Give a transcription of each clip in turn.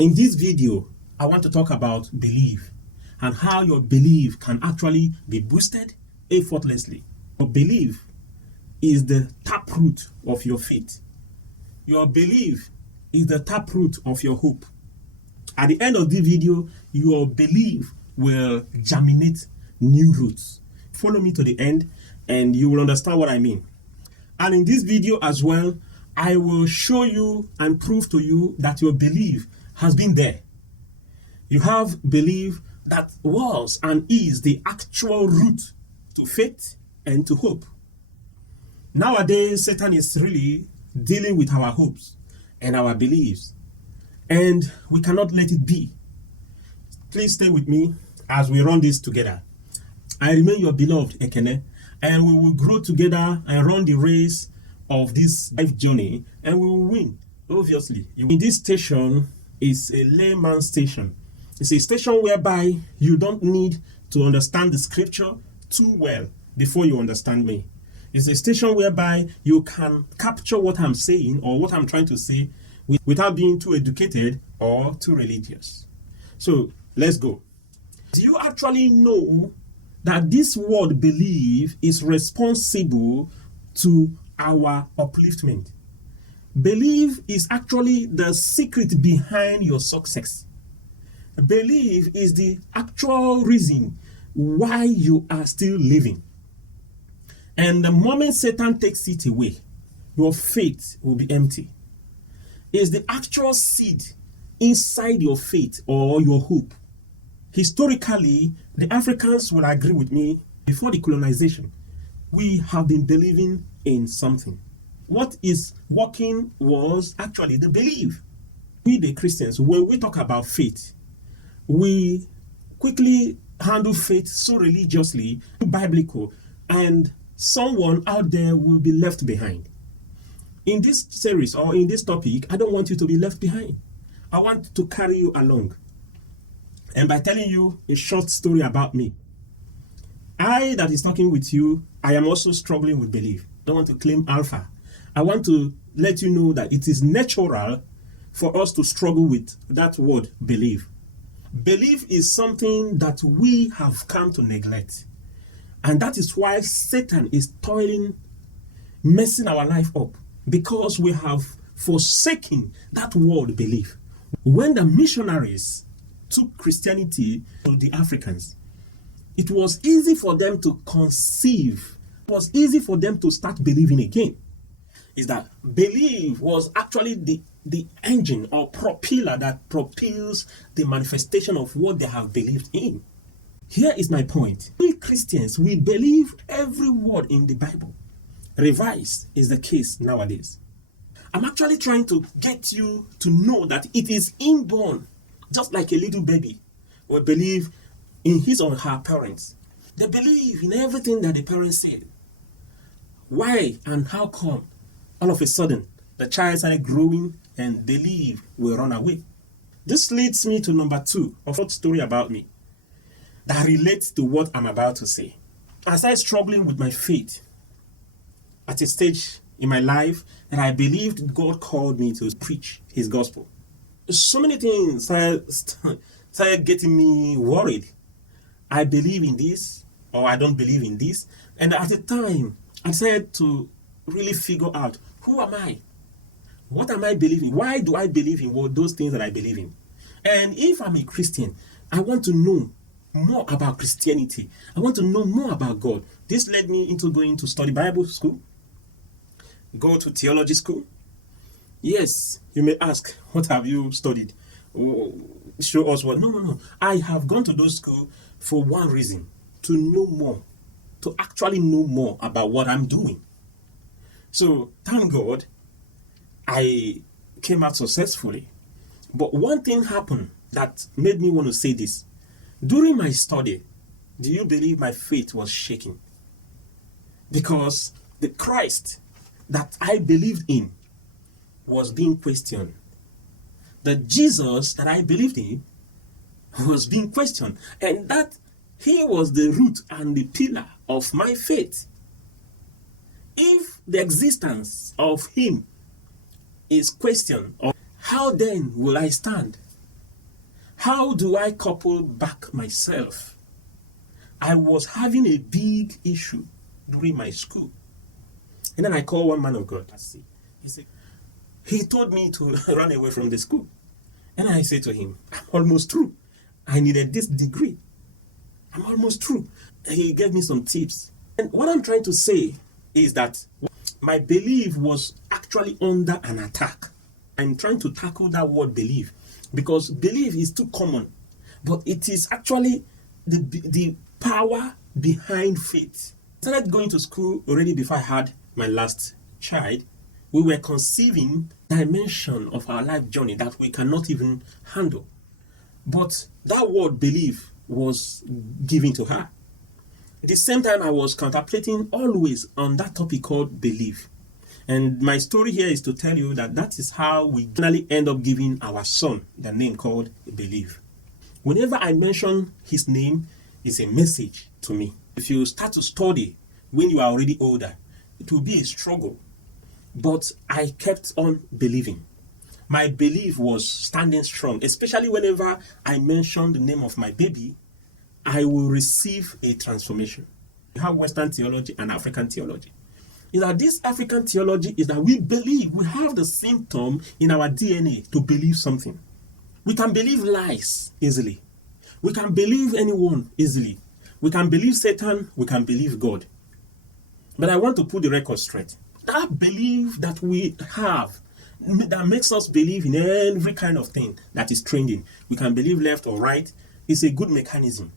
In this video, I want to talk about belief and how your belief can actually be boosted effortlessly. Your belief is the taproot of your faith. Your belief is the taproot of your hope. At the end of the video, your belief will germinate new roots. Follow me to the end and you will understand what I mean. And in this video as well, I will show you and prove to you that your belief has been there. You have belief that was and is the actual root to faith and to hope. Nowadays, Satan is really dealing with our hopes and our beliefs, and we cannot let it be. Please stay with me as we run this together. I remain your beloved Ekene, and we will grow together and run the race of this life journey, and we will win, obviously. In this station is a layman station. It's a station whereby you don't need to understand the scripture too well before you understand me. It's a station whereby you can capture what I'm saying or what I'm trying to say without being too educated or too religious. So let's go. Do you actually know that this word believe is responsible to our upliftment? Belief is actually the secret behind your success. Belief is the actual reason why you are still living. And the moment Satan takes it away, your faith will be empty. It's the actual seed inside your faith or your hope. Historically, the Africans will agree with me, before the colonization, we have been believing in something. What is working was actually the belief. We, the Christians, when we talk about faith, we quickly handle faith so religiously, biblical, and someone out there will be left behind. In this series or in this topic, I don't want you to be left behind. I want to carry you along. And by telling you a short story about me, I that is talking with you, I am also struggling with belief. I don't want to claim alpha. I want to let you know that it is natural for us to struggle with that word belief. Belief is something that we have come to neglect. And that is why Satan is toiling, messing our life up, because we have forsaken that word belief. When the missionaries took Christianity to the Africans, it was easy for them to conceive. It was easy for them to start believing again. Is that belief was actually the engine or propeller that propels the manifestation of what they have believed in. Here is my point. We Christians, we believe every word in the Bible. Revised is the case nowadays. I'm actually trying to get you to know that it is inborn, just like a little baby will believe in his or her parents. They believe in everything that the parents say. Why and how come all of a sudden the child started growing and belief will run away? This leads me to number 2 of a story about me that relates to what I'm about to say. I started struggling with my faith at a stage in my life that I believed God called me to preach his gospel. So many things started getting me worried. I believe in this or I don't believe in this. And at the time, I decided to really figure out, who am I? What am I believing? Why do I believe in those things that I believe in? And if I'm a Christian, I want to know more about Christianity. I want to know more about God. This led me into going to study Bible school, go to theology school. Yes, you may ask, what have you studied? Show us what. No. I have gone to those schools for one reason, to know more, to actually know more about what I'm doing. So, thank God, I came out successfully. But one thing happened that made me want to say this. During my study, do you believe my faith was shaking? Because the Christ that I believed in was being questioned. The Jesus that I believed in was being questioned. And that he was the root and the pillar of my faith. If the existence of him is questioned, how then will I stand? How do I couple back myself? I was having a big issue during my school. And then I called one man of God. He told me to run away from the school. And I said to him, I'm almost through. I needed this degree. I'm almost through. He gave me some tips. And what I'm trying to say is that my belief was actually under an attack. I'm trying to tackle that word belief because belief is too common. But it is actually the power behind faith. I started going to school already before I had my last child. We were conceiving dimension of our life journey that we cannot even handle. But that word belief was given to her. At the same time, I was contemplating always on that topic called belief. And my story here is to tell you that that is how we finally end up giving our son the name called belief. Whenever I mention his name, it's a message to me. If you start to study when you are already older, it will be a struggle. But I kept on believing. My belief was standing strong, especially whenever I mention the name of my baby, I will receive a transformation. We have Western theology and African theology. Is that this African theology is that we believe, we have the symptom in our DNA to believe something. We can believe lies easily. We can believe anyone easily. We can believe Satan, we can believe God. But I want to put the record straight. That belief that we have, that makes us believe in every kind of thing that is trending. We can believe left or right. It's a good mechanism.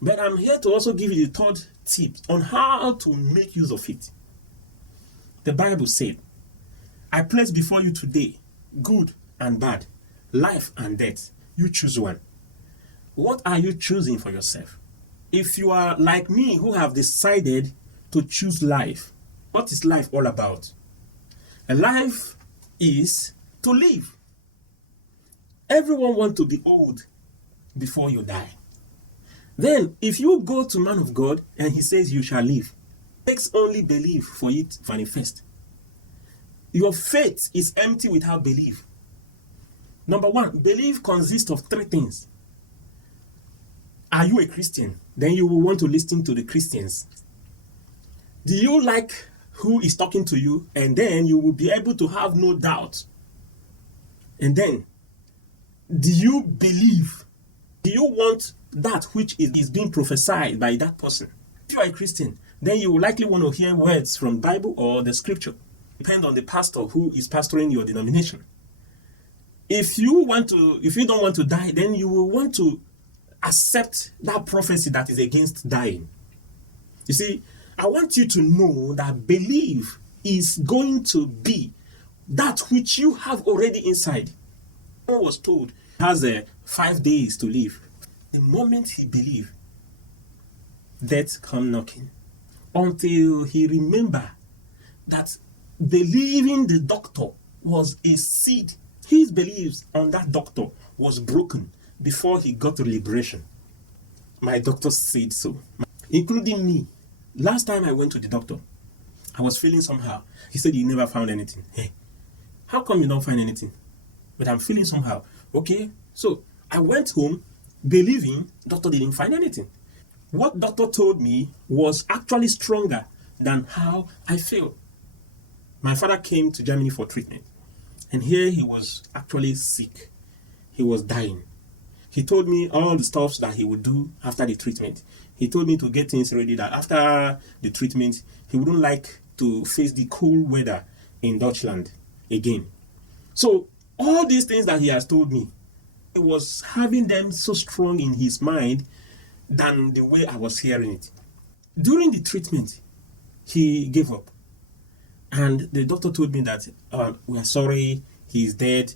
But I'm here to also give you the third tip on how to make use of it. The Bible said, I place before you today good and bad, life and death. You choose one. What are you choosing for yourself? If you are like me who have decided to choose life, what is life all about? A life is to live. Everyone wants to be old before you die. Then, if you go to man of God and he says you shall live, it takes only belief for it to manifest. Your faith is empty without belief. Number one, belief consists of three things. Are you a Christian? Then you will want to listen to the Christians. Do you like who is talking to you? And then you will be able to have no doubt. And then, do you believe? Do you want that which is being prophesied by that person? If you are a Christian, then you will likely want to hear words from the Bible or the scripture. Depend on the pastor who is pastoring your denomination. If you don't want to die, then you will want to accept that prophecy that is against dying. You see, I want you to know that belief is going to be that which you have already inside. I was told he has 5 days to live. The moment he believed, death come knocking. Until he remember that believing the doctor was a seed. His beliefs on that doctor was broken before he got to liberation. My doctor said so, including me. Last time I went to the doctor, I was feeling somehow. He said, you never found anything. Hey, how come you don't find anything? But I'm feeling somehow. Okay, so I went home believing doctor didn't find anything. What doctor told me was actually stronger than how I feel. My father came to Germany for treatment. And here he was actually sick. He was dying. He told me all the stuff that he would do after the treatment. He told me to get things ready, that after the treatment, he wouldn't like to face the cold weather in Deutschland again. So all these things that he has told me, he was having them so strong in his mind than the way I was hearing it. During the treatment, he gave up. And the doctor told me that, we are sorry, he's dead.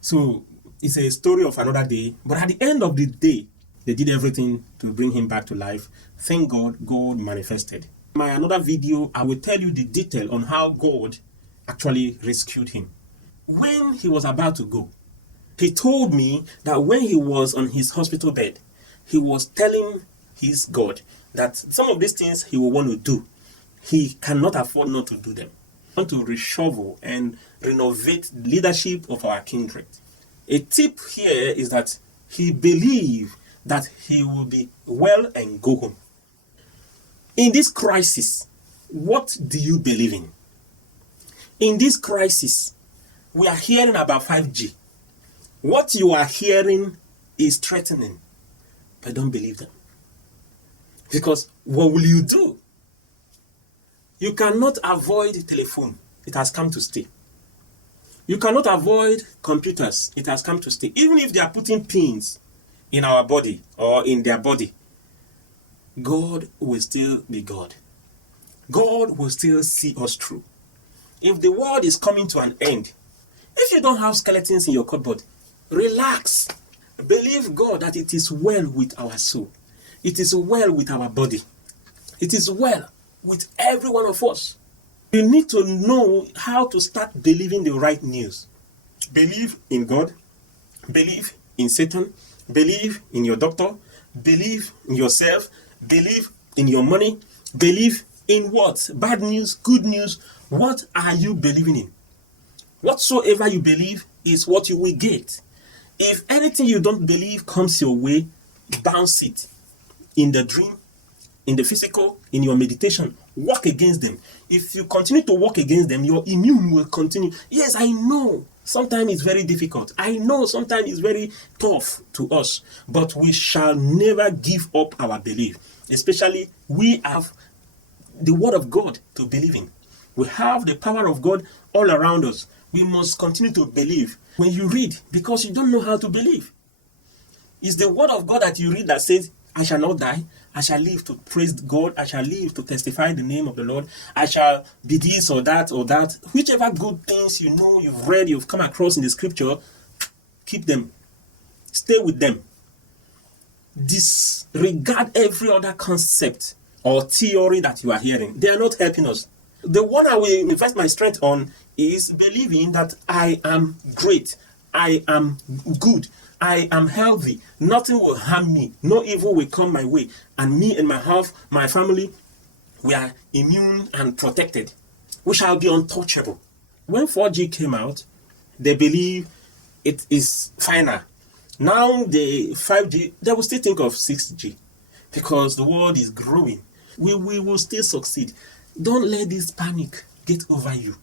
So it's a story of another day. But at the end of the day, they did everything to bring him back to life. Thank God, God manifested. In my another video, I will tell you the detail on how God actually rescued him. When he was about to go, he told me that when he was on his hospital bed, he was telling his God that some of these things he will want to do, he cannot afford not to do them. We want to reshuffle and renovate the leadership of our kindred. A tip here is that he believed that he will be well and go home. In this crisis, what do you believe in? In this crisis, we are hearing about 5G. What you are hearing is threatening, but don't believe them. Because what will you do? You cannot avoid telephone. It has come to stay. You cannot avoid computers. It has come to stay. Even if they are putting pins in our body or in their body, God will still be God. God will still see us through. If the world is coming to an end, if you don't have skeletons in your cupboard, relax. Believe God that it is well with our soul. It is well with our body. It is well with every one of us. You need to know how to start believing the right news. Believe in God. Believe in Satan. Believe in your doctor. Believe in yourself. Believe in your money. Believe in what? Bad news, good news. What are you believing in? Whatsoever you believe is what you will get. If anything you don't believe comes your way, bounce it. In the dream, in the physical, in your meditation, work against them. If you continue to work against them, your immune will continue. Yes, I know sometimes it's very difficult. I know sometimes it's very tough to us, but we shall never give up our belief. Especially we have the word of God to believe in. We have the power of God all around us. We must continue to believe. When you read, because you don't know how to believe. It's the word of God that you read that says, I shall not die. I shall live to praise God. I shall live to testify the name of the Lord. I shall be this or that or that. Whichever good things you know, you've read, you've come across in the scripture, keep them. Stay with them. Disregard every other concept or theory that you are hearing. They are not helping us. The one I will invest my strength on is believing that I am great. I am good. I am healthy. Nothing will harm me. No evil will come my way. And me and my house, my family, we are immune and protected. We shall be untouchable. When 4G came out, they believe it is final. Now the 5G, they will still think of 6G because the world is growing. We will still succeed. Don't let this panic get over you.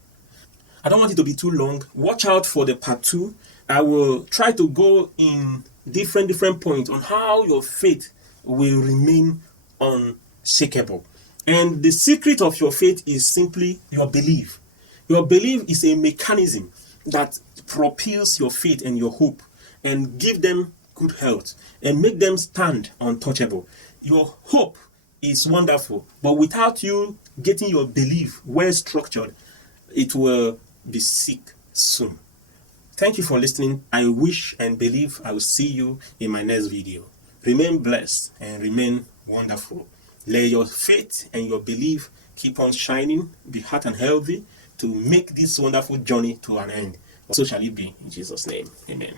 I don't want it to be too long. Watch out for the part 2. I will try to go in different points on how your faith will remain unshakable. And the secret of your faith is simply your belief. Your belief is a mechanism that propels your faith and your hope and give them good health and make them stand untouchable. Your hope is wonderful, but without you getting your belief well structured, it will be sick soon. Thank you for listening. I wish and believe I will see you in my next video. Remain blessed and remain wonderful. Let your faith and your belief keep on shining, be heart and healthy to make this wonderful journey to an end. So shall it be in Jesus' name. Amen.